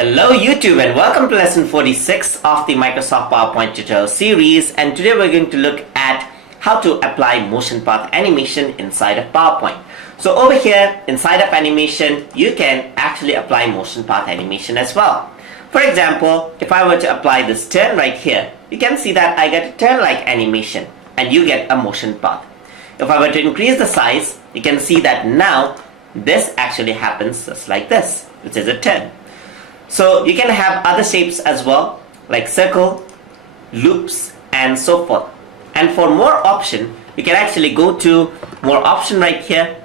Hello YouTube and welcome to lesson 46 of the Microsoft PowerPoint tutorial series, and today we're going to look at how to apply motion path animation inside of PowerPoint. So over here inside of animation you can actually apply motion path animation as well. For example, if I were to apply this turn right here, you can see that I get a turn like animation and you get a motion path. If I were to increase the size, you can see that now this actually happens just like this, which is a turn. So you can have other shapes as well, like circle, loops, and so forth. And for more option, you can actually go to more option right here,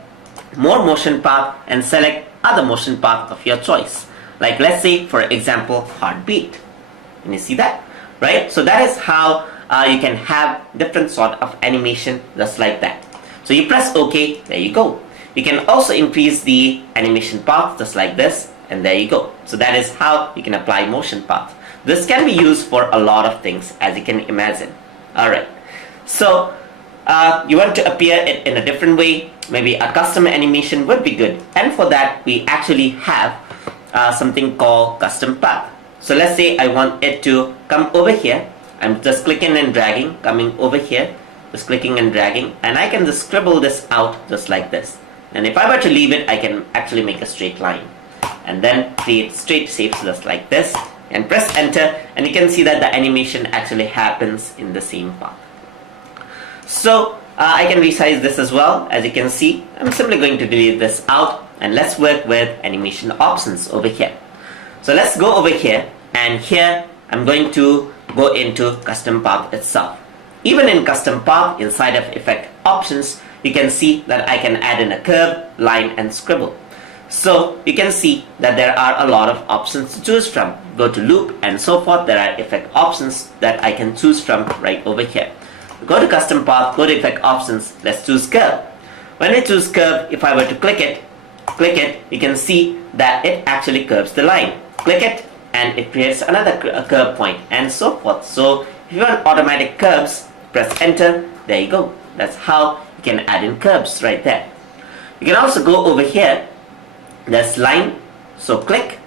more motion path, and select other motion path of your choice. Like let's say for example heartbeat. Can you see that? Right? So that is how you can have different sort of animation just like that. So you press OK, there you go. You can also increase the animation path just like this, and there you go. So that is how you can apply motion path. This can be used for a lot of things, as you can imagine. Alright, so you want to appear it in a different way. Maybe a custom animation would be good, and for that we actually have something called custom path. So let's say I want it to come over here. I'm just clicking and dragging, coming over here, just clicking and dragging, and I can just scribble this out just like this. And if I were to leave it, I can actually make a straight line and then create straight shapes just like this, and press enter, and you can see that the animation actually happens in the same path. So I can resize this as well. As you can see, I'm simply going to delete this out, and let's work with animation options over here. So let's go over here, and here I'm going to go into custom path itself. Even in custom path, inside of effect options, you can see that I can add in a curve, line, and scribble. So you can see that there are a lot of options to choose from. Go to loop and so forth. There are effect options that I can choose from right over here. Go to custom path, go to effect options, let's choose curve. When we choose curve, if I were to click it, you can see that it actually curves the line. Click it and it creates another curve point and so forth. So if you want automatic curves, press enter, there you go. That's how you can add in curves right there. You can also go over here. There's line, so click,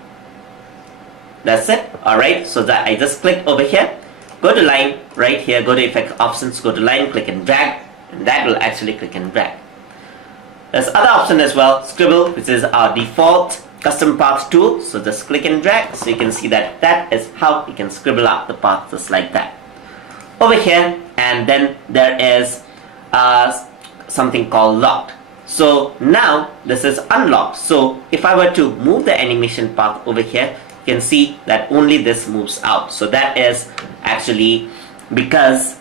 that's it. Alright, so that I just click over here, go to line right here, go to effect options, go to line, click and drag, and that will actually click and drag. There's other option as well, scribble, which is our default custom path tool. So just click and drag, so you can see that that is how you can scribble out the path just like that. Over here, and then there is something called locked. So now this is unlocked. So if I were to move the animation path over here, you can see that only this moves out. So that is actually because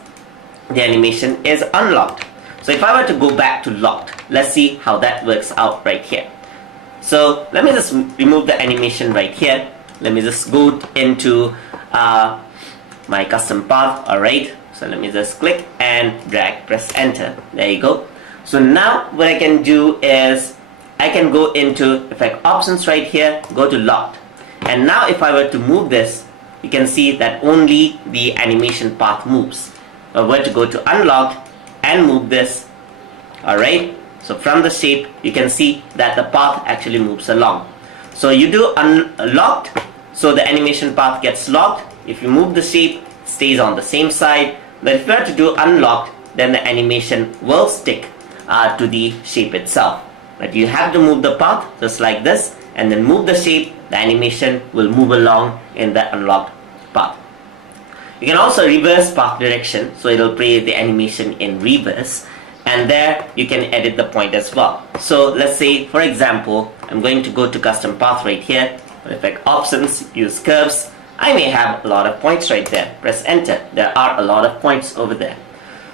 the animation is unlocked. So if I were to go back to locked, let's see how that works out right here. So let me just remove the animation right here. Let me just go into my custom path. Alright, so let me just click and drag, press enter, there you go. So now what I can do is I can go into effect options right here, go to locked, and now if I were to move this, you can see that only the animation path moves. If I were to go to unlocked and move this, alright, so from the shape you can see that the path actually moves along. So you do unlocked, so the animation path gets locked. If you move the shape, it stays on the same side. But if you were to do unlocked, then the animation will stick to the shape itself. But you have to move the path just like this, and then move the shape, the animation will move along in the unlocked path. You can also reverse path direction, so it will play the animation in reverse, and there you can edit the point as well. So let's say for example I'm going to go to custom path right here, effect options, use curves. I may have a lot of points right there, press enter, there are a lot of points over there.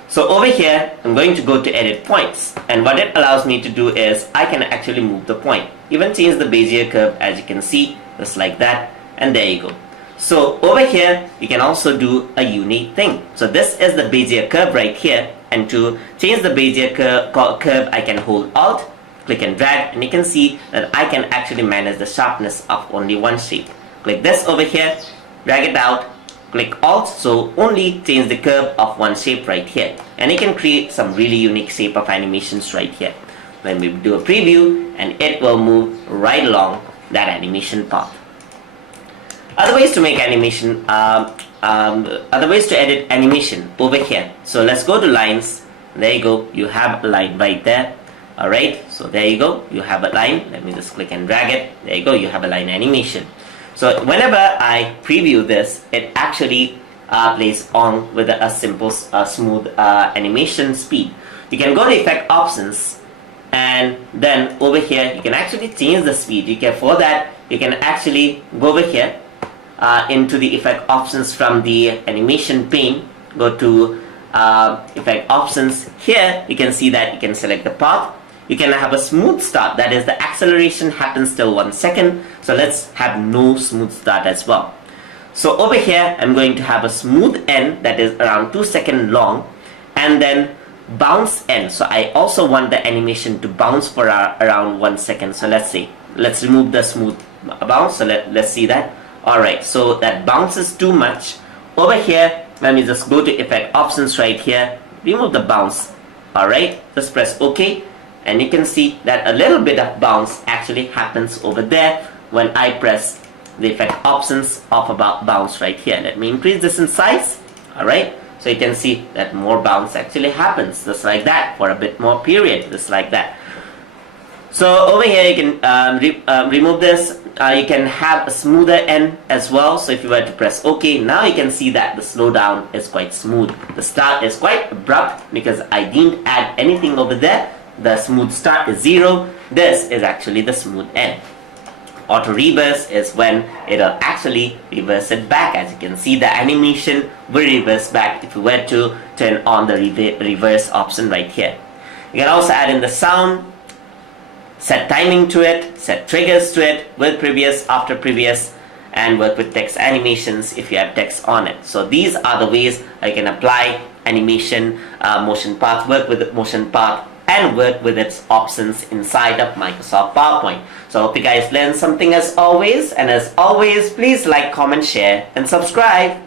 So over here, I'm going to go to edit points, and what it allows me to do is I can actually move the point, even change the Bezier curve, as you can see, just like that, and there you go. So over here, you can also do a unique thing. So this is the Bezier curve right here, and to change the Bezier curve, I can hold Alt, click and drag, and you can see that I can actually manage the sharpness of only one shape. Click this over here, drag it out, click Alt, so only change the curve of one shape right here, and you can create some really unique shape of animations right here. When we do a preview, and it will move right along that animation path. Other ways to make animation, other ways to edit animation over here. So let's go to lines. There you go, you have a line right there. Alright, so there you go, you have a line. Let me just click and drag it. There you go, you have a line animation. So whenever I preview this, it actually plays on with a simple smooth animation speed. You can go to effect options, and then over here you can actually change the speed. For that you can actually go over here into the effect options from the animation pane. Go to effect options. Here you can see that you can select the path. You can have a smooth start, that is the acceleration happens till 1 second. So let's have no smooth start as well. So over here I'm going to have a smooth end that is around 2 seconds long, and then bounce end. So I also want the animation to bounce for around 1 second. So let's remove the smooth bounce. So let's see that. Alright, so that bounces too much. Over here, let me just go to effect options right here, remove the bounce. Alright, just press OK, and you can see that a little bit of bounce actually happens over there when I press the effect options of about bounce right here. Let me increase this in size. Alright, so you can see that more bounce actually happens, just like that, for a bit more period, just like that. So over here you can remove this. You can have a smoother end as well. So if you were to press OK, now you can see that the slowdown is quite smooth. The start is quite abrupt because I didn't add anything over there. The smooth start is 0. This is actually the smooth end. Auto reverse is when it'll actually reverse it back. As you can see, the animation will reverse back if you were to turn on the reverse option right here. You can also add in the sound, set timing to it, set triggers to it, with previous, after previous, and work with text animations if you have text on it. So these are the ways I can apply animation, motion path, work with the motion path, and work with its options inside of Microsoft PowerPoint. So I hope you guys learned something as always, and as always, please like, comment, share, and subscribe.